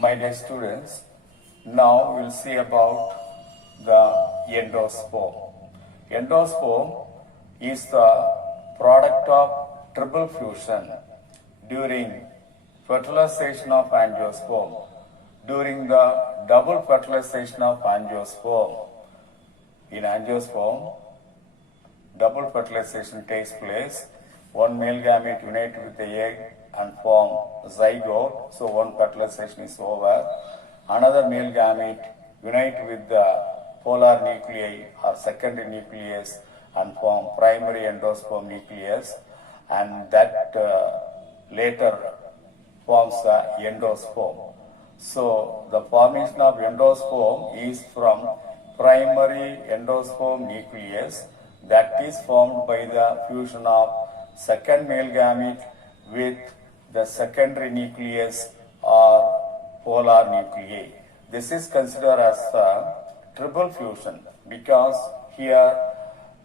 My dear students, now we'll see about the endosperm. Endosperm is the product of triple fusion during fertilization of angiosperm. During the double fertilization of angiosperm, in angiosperm, double fertilization takes place. One male gamete unites with the egg and form zygote, so one fertilization is over. Another male gamete unite with the polar nuclei or secondary nucleus and form primary endosperm nucleus, and that later forms the endosperm. So the formation of endosperm is from primary endosperm nucleus that is formed by the fusion of second male gamete with the secondary nucleus or polar nuclei. This is considered as a triple fusion because here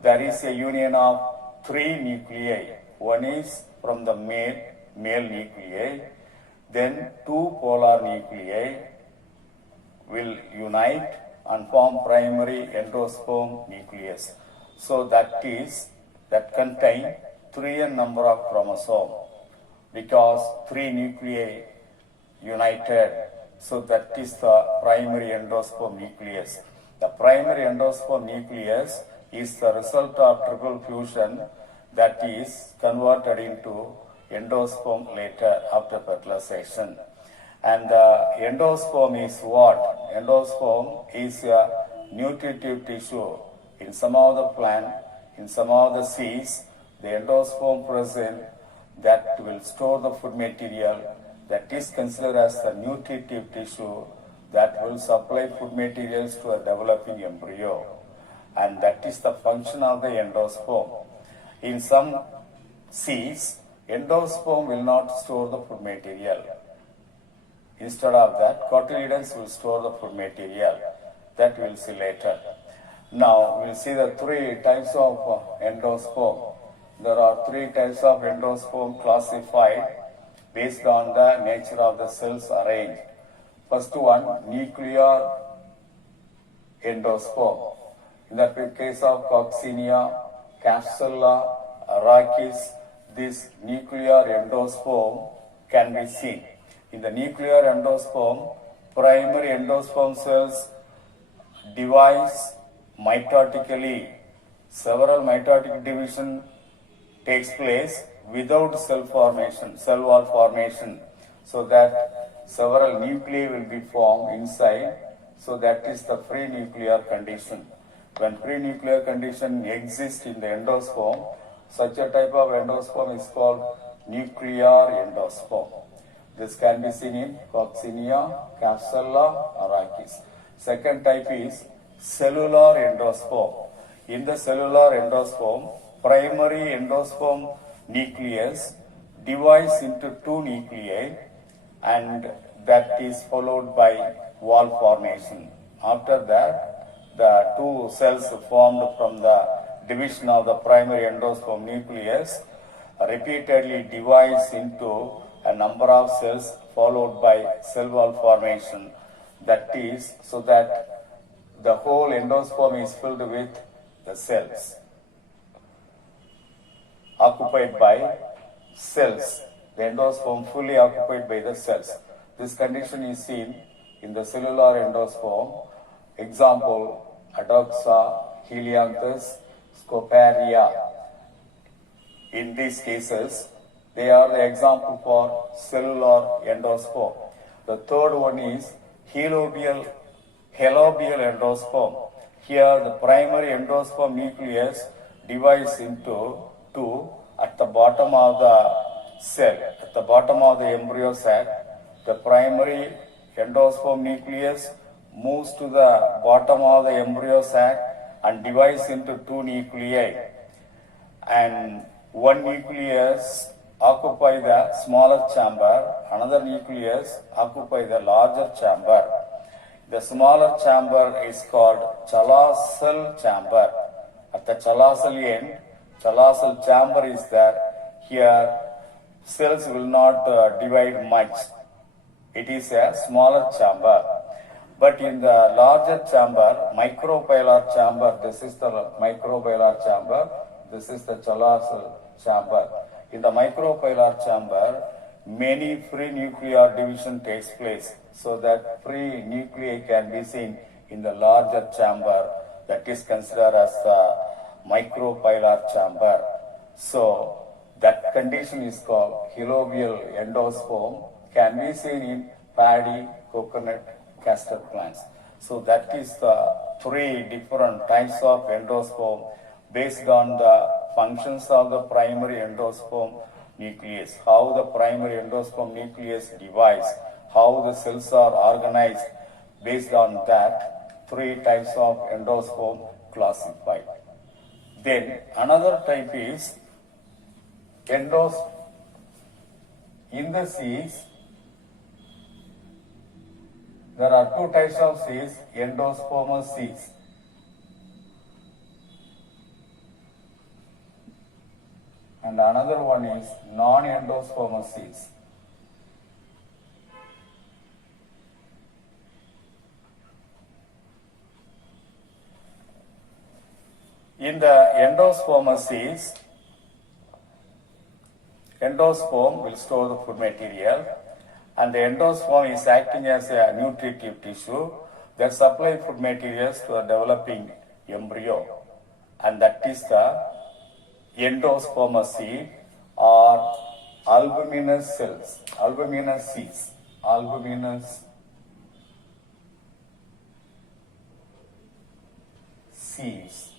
there is a union of three nuclei. One is from the male nuclei, then two polar nuclei will unite and form primary endosperm nucleus. So that contain 3n number of chromosomes because three nuclei united. So that is the primary endosperm nucleus. The primary endosperm nucleus is the result of triple fusion that is converted into endosperm later after fertilization. And the endosperm is what? Endosperm is a nutritive tissue. In some of the plant, in some of the seeds, the endosperm present that will store the food material that is considered as the nutritive tissue that will supply food materials to a developing embryo. And that is the function of the endosperm. In some seeds, endosperm will not store the food material. Instead of that, cotyledons will store the food material. That we'll see later. Now, we'll see the three types of endosperm. There are three types of endosperm classified based on the nature of the cells arranged. First one, nuclear endosperm. In the case of Coccinia, Capsula, Arachis, this nuclear endosperm can be seen. In the nuclear endosperm, primary endosperm cells divide mitotically. Several mitotic division takes place without cell wall formation, so that several nuclei will be formed inside. So that is the free nuclear condition. When free nuclear condition exists in the endosperm, such a type of endosperm is called nuclear endosperm. This can be seen in Coccinia, Capsula, Arachis. Second type is cellular endosperm. In the cellular endosperm, primary endosperm nucleus divides into two nuclei, and that is followed by wall formation. After that, the two cells formed from the division of the primary endosperm nucleus repeatedly divides into a number of cells followed by cell wall formation. That is, so that the whole endosperm is filled with the cells, occupied by cells. The endosperm fully occupied by the cells. This condition is seen in the cellular endosperm. Example, Adoxa, Helianthus, Scoparia. In these cases, they are the example for cellular endosperm. The third one is halobial endosperm. Here the primary endosperm nucleus divides into two at the bottom of the cell, at the bottom of the embryo sac. The primary endosperm nucleus moves to the bottom of the embryo sac and divides into two nuclei, and one nucleus occupy the smaller chamber, another nucleus occupy the larger chamber. The smaller chamber is called chalosal chamber. At the chalosal end, chalosal chamber is there. Here, cells will not divide much. it is a smaller chamber. But in the larger chamber, micropylar chamber, this is the micropylar chamber, this is the colossal chamber. In the micropylar chamber, many free nuclear division takes place, so that free nuclei can be seen in the larger chamber, that is considered as the micropylar chamber. So that condition is called halobial endosperm, can be seen in paddy, coconut, castor plants. So that is the three different types of endosperm based on the functions of the primary endosperm nucleus, how the primary endosperm nucleus divides, how the cells are organized. Based on that, three types of endosperm classified. Then another type is in the seeds. There are two types of seeds, endospermous seeds. And another one is non-endospermous seeds. In the endospermous seeds, endosperm will store the food material, and the endosperm is acting as a nutritive tissue that supplies food materials to the developing embryo, and that is the endospermous seed or albuminous cells, albuminous seeds, albuminous seeds.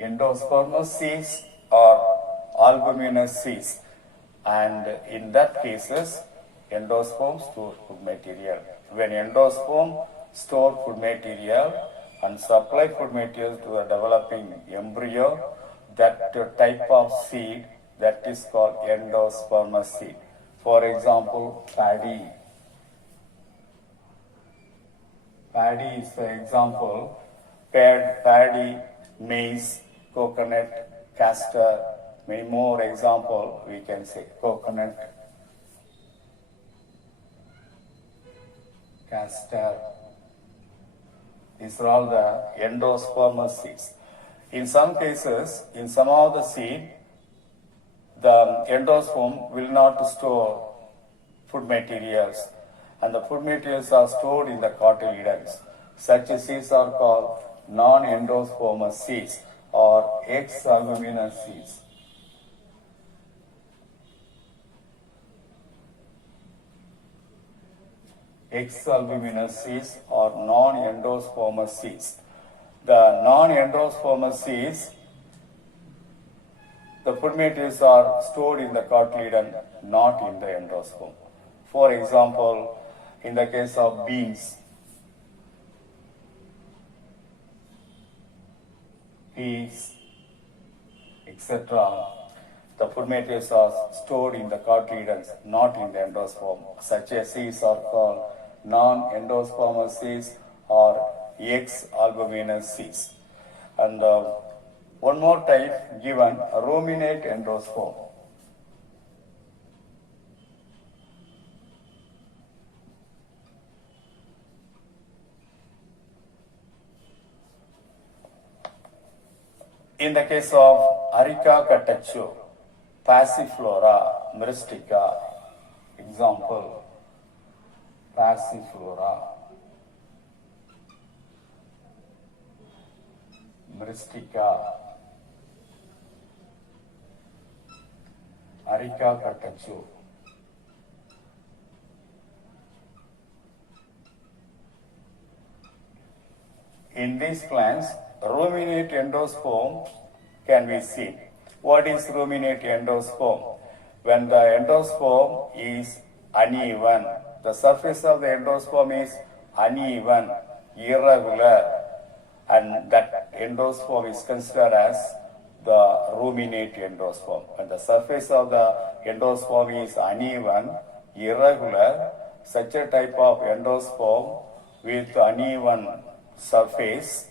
Endospermous seeds or albuminous seeds, and in that cases endosperm store food material. When endosperm store food material and supply food material to the developing embryo, that type of seed, that is called endospermous seed. For example, paddy. Paddy is the example. Paddy, maize, coconut, castor, many more example we can say. Coconut, castor. These are all the endospermous seeds. In some cases, in some of the seed, the endosperm will not store food materials, and the food materials are stored in the cotyledons. Such seeds are called non-endospermous seeds or ex-albuminous seeds. Ex-albuminous seeds or non-endospermous seeds. The non-endospermous seeds, the food materials are stored in the cotyledon, not in the endosperm. For example, in the case of beans, peas, etc., the food materials are stored in the cotyledons, not in the endosperm. Such seeds are called non-endospermous seeds or ex-albuminous seeds. And one more type given, ruminate endosperm. In the case of Areca catechu, Passiflora mystica, example, Passiflora mystica, Areca catechu. In these plants, ruminate endosperm can be seen. What is ruminate endosperm? When the endosperm is uneven, the surface of the endosperm is uneven, irregular, and that endosperm is considered as the ruminate endosperm. When the surface of the endosperm is uneven, irregular, such a type of endosperm with uneven surface,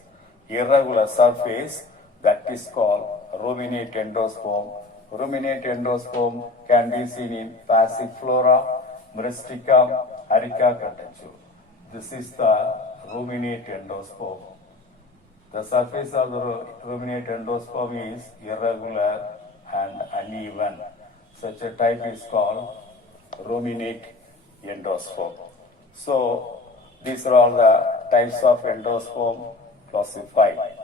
irregular surface, that is called ruminate endosperm. Ruminate endosperm can be seen in Passiflora, Myristica arica katachu. This is the ruminate endosperm. The surface of the ruminate endosperm is irregular and uneven. Such a type is called ruminate endosperm. So, these are all the types of endosperm classified.